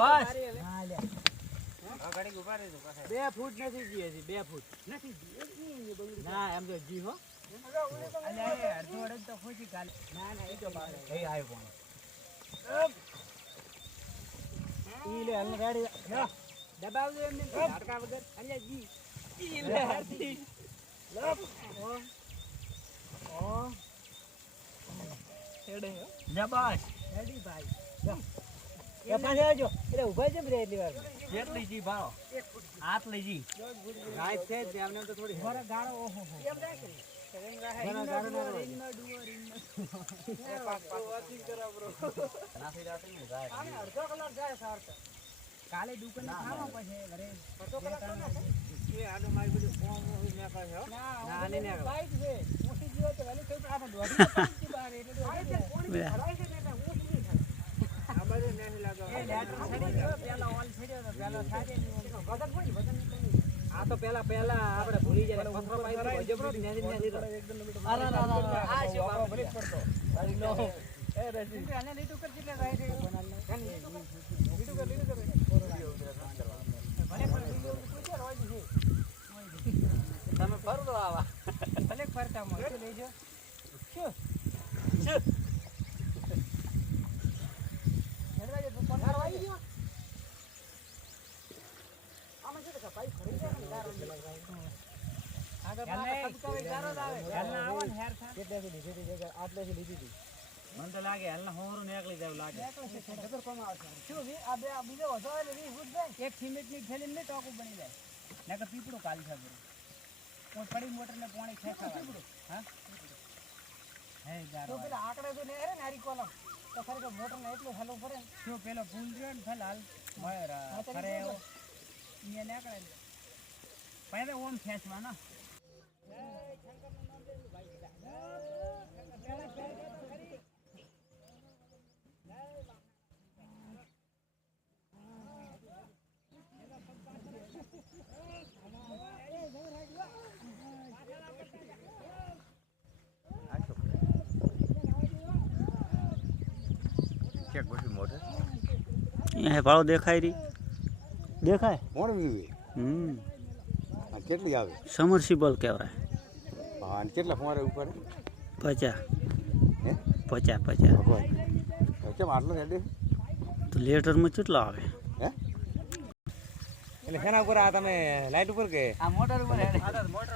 બસ હા લે આ ગાડી ઉભા રહેજો પાછા 2 ફૂટ નથી જી હજી 2 ફૂટ નથી ના એમ તો જી હો અલ્યા એ અડધો અડધ તો ખોજી કાલે ના ના એ તો બહાર એ આવ્યો કોણ ઈ લે હલ ગાડી દબાવજો એમને ઝાટકા વગર અલ્યા જી ઈ લે હાથી લપ ઓ હેડે જબાસ રેડી ભાઈ એ પાસે આવજો એટલે ઊભા છે રે એટલી વાર કેટલી જી ભાવ હાથ લઈ જી ગાય છે તેમને તો થોડી મારા ગાળો ઓહો કેમ રાખી ઘણા ગાડો ના રેન્જ માં ડુઓ રેન્જ માં વાતી કરા બ્રો નાખી રાતે ને ગાય આને અડધો કલાક જાય સારતા કાલે દુકાને ખાવા પછી ઘરે અડધો કલાક એ આનો મારી બધું ફોર્મ હોય ને કહે હો ના ને ને બાઈક છે મોટી જીવો તો વેલી થઈ આપણે દોડી પાંચી બહાર એટલે દોડી કોણી હરાય છે ને મોટી નહીં થાય આ બધું નહીં લાગે એ લેટર છડી ગયો પેલા ઓલ છડ્યો તો પેલા સાજે ની વજન કોઈ વજન નહીં આ તો પેલા આપણે ભૂલી જાય પથરો પાઈ જબરો નેજી નેજી અરે આ છે બાપરો બ્રેક પડતો અરે નો એ રજી આને લીટુ કર કેટલે જાય છે લીટુ કર ભલે પણ લીટુ પૂછે રોજ છે તમે ફરતો આવા ભલે ફરતા મો શું લેજો શું હેડવાજે તો પંદર વાગી ગયો આમાં છે કે ભાઈ ફરી જાય ને ગારો આગળ કબકાવી ગારો જ આવે હાલના આવો ને હેર થા કેટલેથી લીધી હતી જગ્યા આટલેથી લીધી હતી મને તો લાગે હાલના હોરું નીકળી જાય લાગે ખબર કોમ આવશે શું આ બે બીજો વધો એટલે 20 ફૂટ જાય એક સિમેન્ટની થેલી ને ટોકું બની જાય નકર પીપળું કાલી છે બરો કોઈ પડી મોટર ને પાણી ખેંચાવા હા હે ગારો તો પેલા આકડે તો ને રે નારી કોલમ તો ખરેખર મોટર ને એટલું હાલવું પડે ને શું પેલો પુલ રહ્યો ને ફલાલ મળે ખરે એવો ઈ નીકળે પહેલે ઓમ ખેંચવાના ચેક ગોઠવી મોટે અહીંયા ભાડો દેખાય રહી દેખાય કોણ વીવી આ કેટલી આવે સમરસીબલ કહેવાય હા અને કેટલા ફોરે ઉપર 50 હે 50 ભગવાન કેમ આટલો રેડી તો લેટરમાં કેટલા આવે હે એટલે શેના ઉપર આ તમે લાઈટ ઉપર કે આ મોટર ઉપર હેડે મોટર